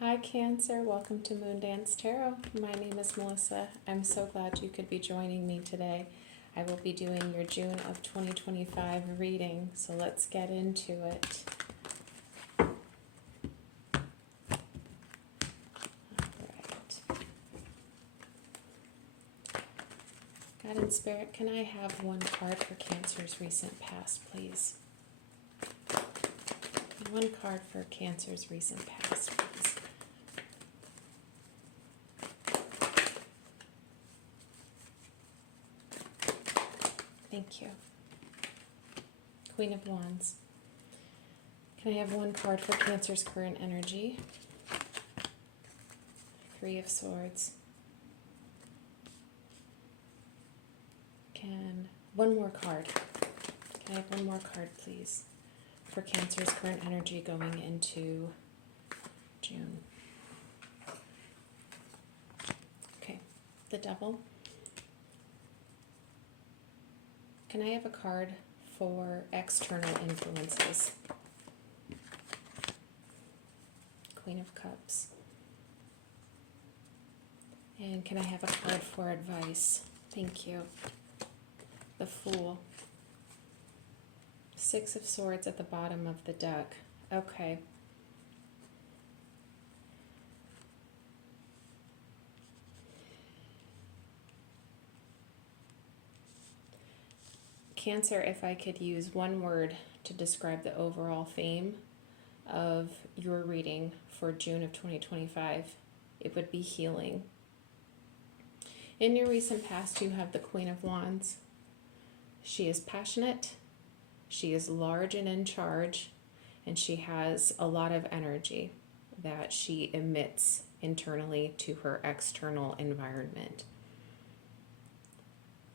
Hi Cancer, welcome to Moondance Tarot. My name is Melissa. I'm so glad you could be joining me today. I will be doing your June of 2025 reading, so let's get into it. Alright. God and Spirit, can I have one card for Cancer's recent past, please? One card for Cancer's recent past, please. Thank you. Queen of Wands. Can I have one card for Cancer's current energy? Three of Swords. One more card. Can I have one more card, please, for Cancer's current energy going into June? Okay, the Devil. Can I have a card for external influences? Queen of Cups. And can I have a card for advice? Thank you. The Fool. Six of Swords at the bottom of the deck. Okay. Cancer, if I could use one word to describe the overall theme of your reading for June of 2025, it would be healing. In your recent past, you have the Queen of Wands. She is passionate, she is large and in charge, and she has a lot of energy that she emits internally to her external environment.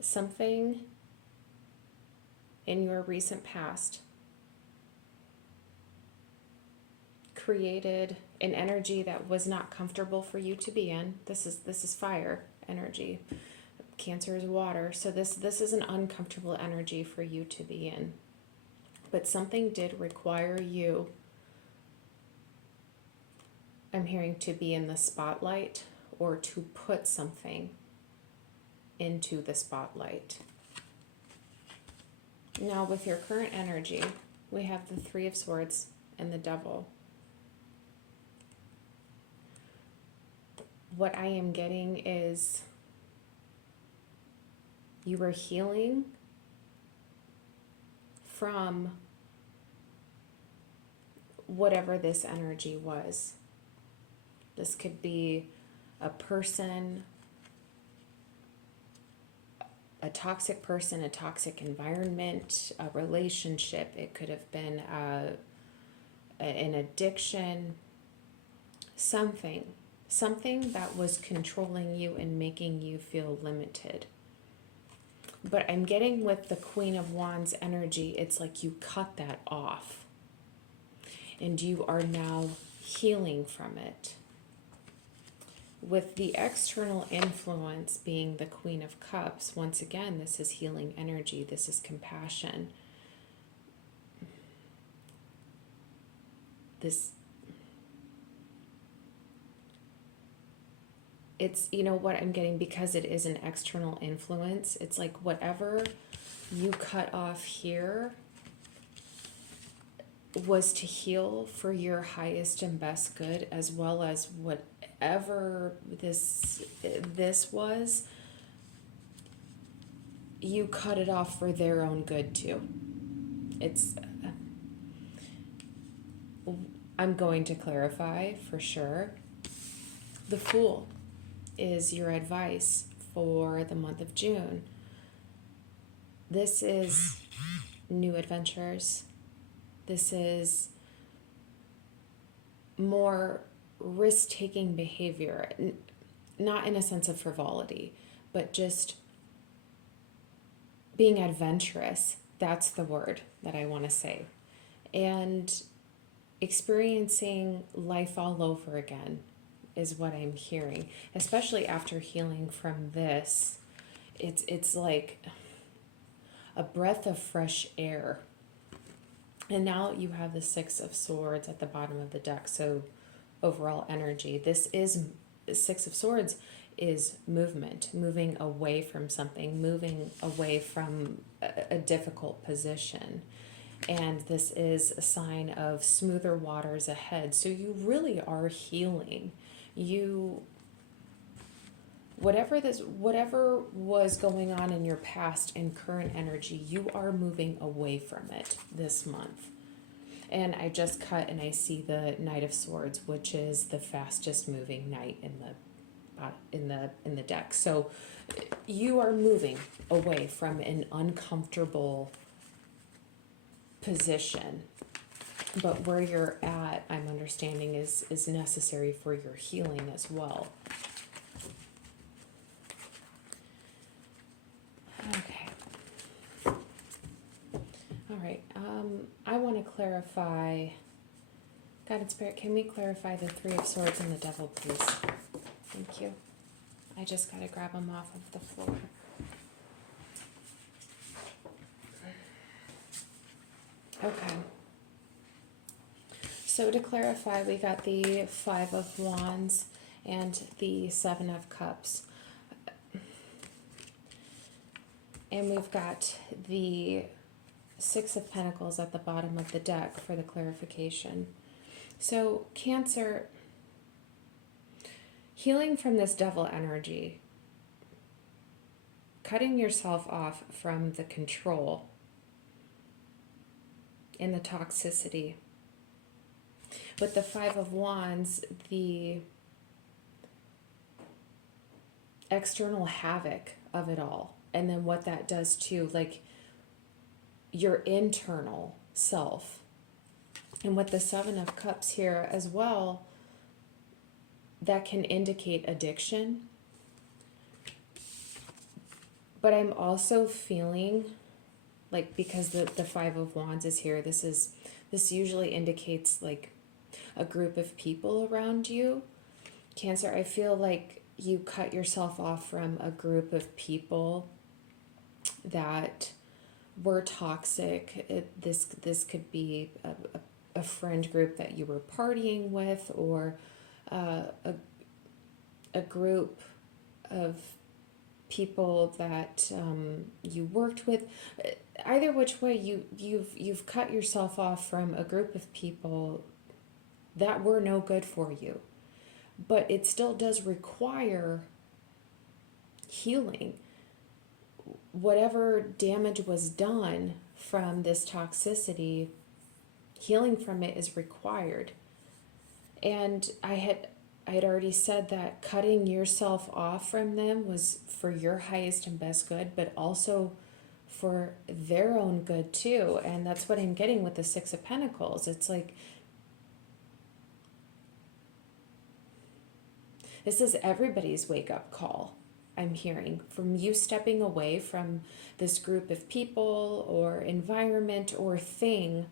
Something in your recent past created an energy that was not comfortable for you to be in. This is fire energy. Cancer is water, so this is an uncomfortable energy for you to be in. But something did require you, I'm hearing, to be in the spotlight or to put something into the spotlight. Now with your current energy, we have the Three of Swords and the Devil. What I am getting is you were healing from whatever this energy was. This could be a person, a toxic person, a toxic environment, a relationship. It could have been an addiction, something that was controlling you and making you feel limited. But I'm getting with the Queen of Wands energy, it's like you cut that off and you are now healing from it. With the external influence being the Queen of Cups, once again, this is healing energy. This is compassion. It's, you know what I'm getting, because it is an external influence, it's like whatever you cut off here was to heal for your highest and best good, as well as whatever this was, you cut it off for their own good too. I'm going to clarify for sure. The Fool is your advice for the month of June. This is new adventures. This is more risk-taking behavior, not in a sense of frivolity, but just being adventurous. That's the word that I want to say. And experiencing life all over again is what I'm hearing, especially after healing from this. It's like a breath of fresh air. And now you have the Six of Swords at the bottom of the deck. So overall energy. This is Six of Swords is movement, moving away from something, moving away from a difficult position. And this is a sign of smoother waters ahead. So you really are healing. Whatever was going on in your past and current energy, you are moving away from it this month. And I just cut and I see the Knight of Swords, which is the fastest moving knight in the deck. So you are moving away from an uncomfortable position, but where you're at, I'm understanding, is necessary for your healing as well. Okay. All right. I want to clarify. God and Spirit, can we clarify the Three of Swords and the Devil, please? Thank you. I just got to grab them off of the floor. Okay. So to clarify, we got the Five of Wands and the Seven of Cups. And we've got the Six of Pentacles at the bottom of the deck for the clarification. So Cancer, healing from this devil energy, cutting yourself off from the control and the toxicity. With the Five of Wands, the external havoc of it all. And then what that does too, like your internal self. And with the Seven of Cups here as well, that can indicate addiction. But I'm also feeling like, because the Five of Wands is here, this usually indicates like a group of people around you. Cancer, I feel like you cut yourself off from a group of people that were toxic. This could be a friend group that you were partying with, or a group of people that you worked with. Either which way, you've cut yourself off from a group of people that were no good for you. But it still does require healing. Whatever damage was done from this toxicity, healing from it is required. And I had already said that cutting yourself off from them was for your highest and best good, but also for their own good too. And that's what I'm getting with the Six of Pentacles. It's like, this is everybody's wake-up call. I'm hearing from you, stepping away from this group of people or environment or thing.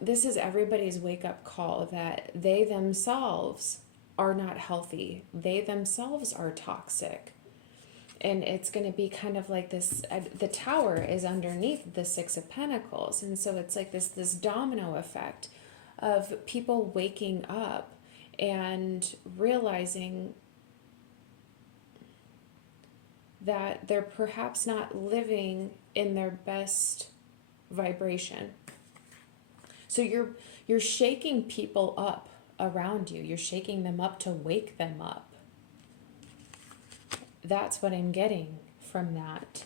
This is everybody's wake-up call that they themselves are not healthy. They themselves are toxic. And it's going to be kind of like this, the Tower is underneath the Six of Pentacles. And so it's like this domino effect of people waking up and realizing that they're perhaps not living in their best vibration. So you're shaking people up around you. You're shaking them up to wake them up. That's what I'm getting from that.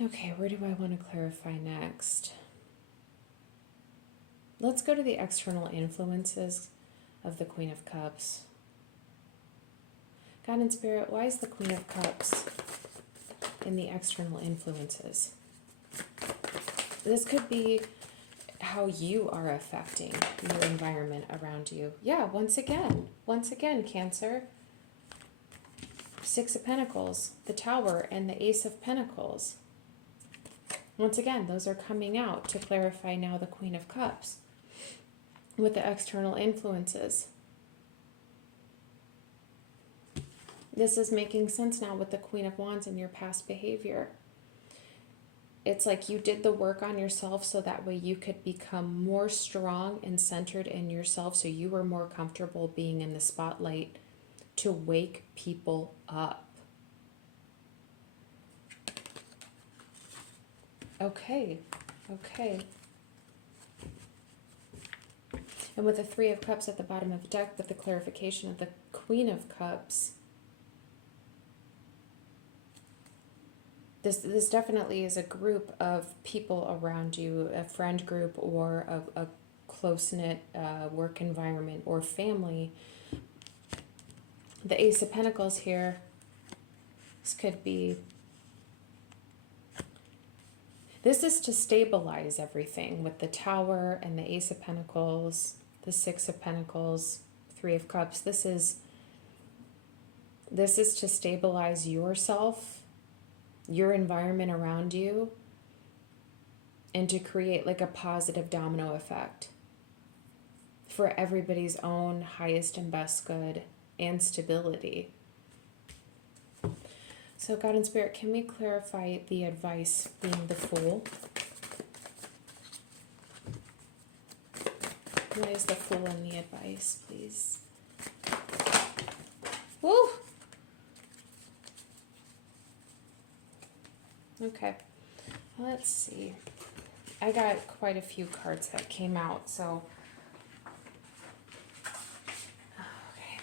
Okay, where do I want to clarify next? Let's go to the external influences of the Queen of Cups. God and Spirit, why is the Queen of Cups in the external influences? This could be how you are affecting your environment around you. Yeah, once again, Cancer. Six of Pentacles, the Tower, and the Ace of Pentacles. Once again, those are coming out to clarify now the Queen of Cups with the external influences. This is making sense now with the Queen of Wands and your past behavior. it's like you did the work on yourself so that way you could become more strong and centered in yourself, so you were more comfortable being in the spotlight to wake people up. Okay. And with the Three of Cups at the bottom of the deck, with the clarification of the Queen of Cups, this definitely is a group of people around you, a friend group or a close-knit work environment or family. The Ace of Pentacles here, this could be, this is to stabilize everything with the Tower and the Ace of Pentacles, the Six of Pentacles, Three of Cups. This is to stabilize yourself, your environment around you, and to create like a positive domino effect for everybody's own highest and best good and stability. So God and Spirit, can we clarify the advice being the Fool? What is the Fool in the advice, please? Woo! Okay, let's see. I got quite a few cards that came out, so... Okay.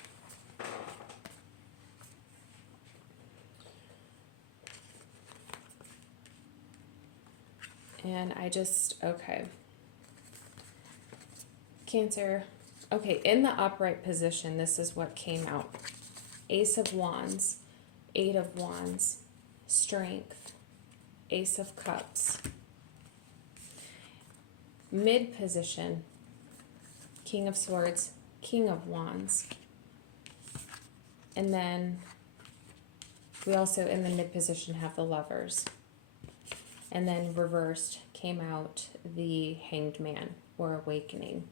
And I just, okay. Cancer. Okay, in the upright position, this is what came out. Ace of Wands, Eight of Wands, Strength, Ace of Cups. Mid position, King of Swords, King of Wands. And then we also, in the mid position, have the Lovers. And then reversed came out the Hanged Man, or Awakening.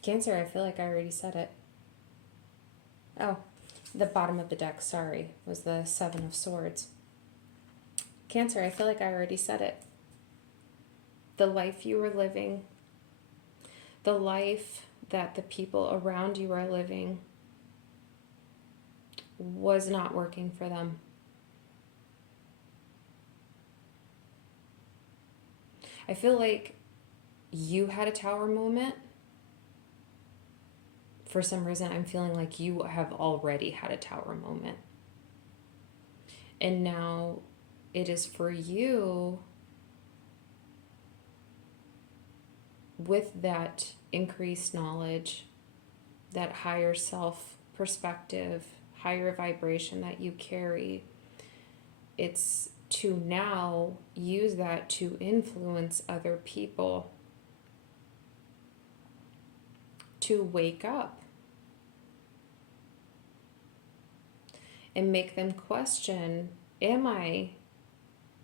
Cancer, I feel like I already said it. Oh, the bottom of the deck, sorry, was the Seven of Swords. Cancer, I feel like I already said it. The life you were living, the life that the people around you are living, was not working for them. I feel like you had a Tower moment. For some reason, I'm feeling like you have already had a Tower moment. And now it is for you, with that increased knowledge, that higher self perspective, higher vibration that you carry, it's to now use that to influence other people to wake up and make them question, am I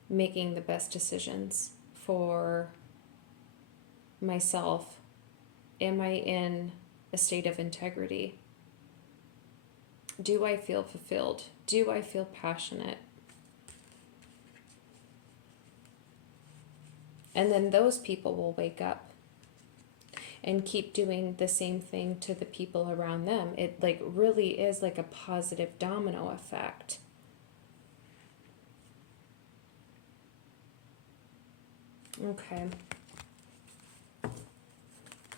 making the best decisions for myself? Am I in a state of integrity? Do I feel fulfilled? Do I feel passionate? And then those people will wake up and keep doing the same thing to the people around them. It like really is like a positive domino effect. Okay.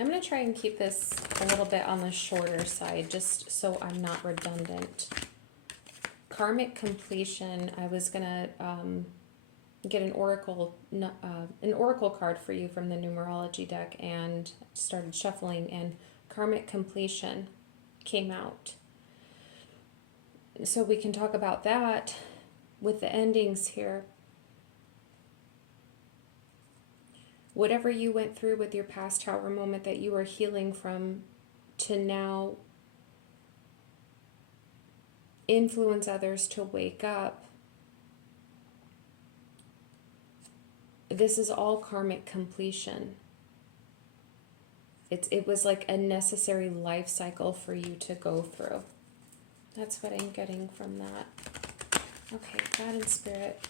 I'm going to try and keep this a little bit on the shorter side, just so I'm not redundant. Karmic completion, I was going to get an oracle card for you from the numerology deck and started shuffling, and karmic completion came out. So we can talk about that with the endings here. Whatever you went through with your past Tower moment that you are healing from, to now influence others to wake up. This is all karmic completion. It was like a necessary life cycle for you to go through. That's what I'm getting from that. Okay, God and Spirit.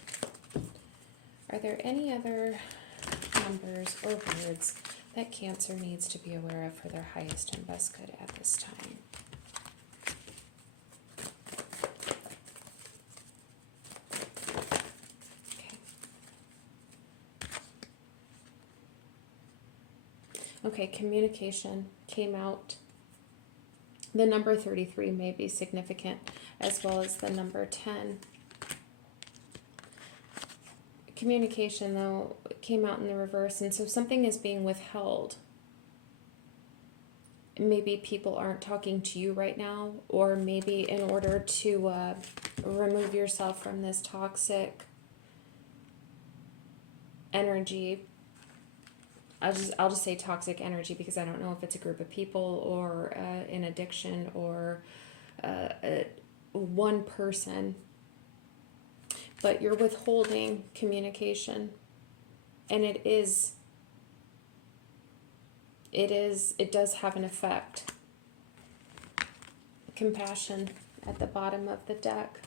Are there any other numbers or words that Cancer needs to be aware of for their highest and best good at this time? Okay, communication came out. The number 33 may be significant, as well as the number 10. Communication, though, came out in the reverse, and so something is being withheld. Maybe people aren't talking to you right now, or maybe in order to remove yourself from this toxic energy, I'll just say toxic energy, because I don't know if it's a group of people or an addiction or one person, but you're withholding communication, and it does have an effect. Compassion at the bottom of the deck.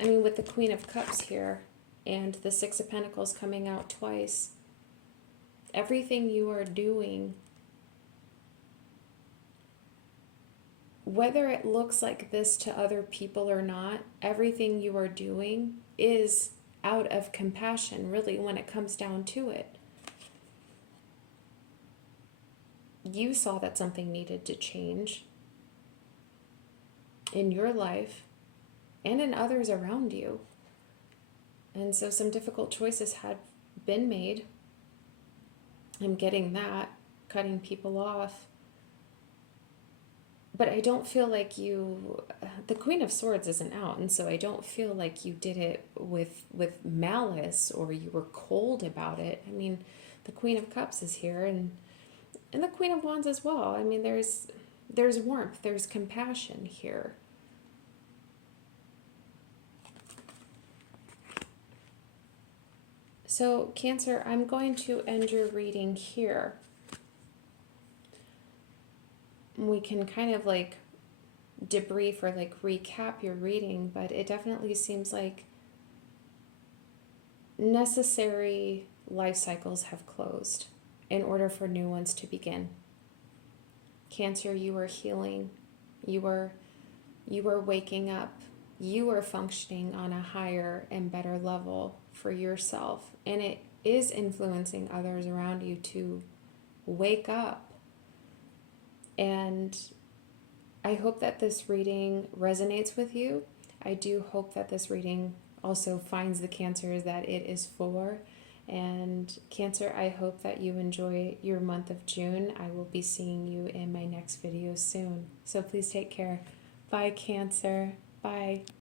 I mean, with the Queen of Cups here and the Six of Pentacles coming out twice, everything you are doing, whether it looks like this to other people or not, everything you are doing is out of compassion, really, when it comes down to it. You saw that something needed to change in your life and in others around you. And so some difficult choices had been made. I'm getting that, cutting people off. But I don't feel like the Queen of Swords isn't out, and so I don't feel like you did it with malice or you were cold about it. I mean, the Queen of Cups is here, and the Queen of Wands as well. I mean, there's warmth, there's compassion here. So, Cancer, I'm going to end your reading here. We can kind of like debrief or like recap your reading, but it definitely seems like necessary life cycles have closed in order for new ones to begin. Cancer, you are healing. You are waking up. You are functioning on a higher and better level for yourself, and it is influencing others around you to wake up. And I hope that this reading resonates with you. I do hope that this reading also finds the Cancers that it is for. And Cancer, I hope that you enjoy your month of June. I will be seeing you in my next video soon. So please take care. Bye, Cancer. Bye.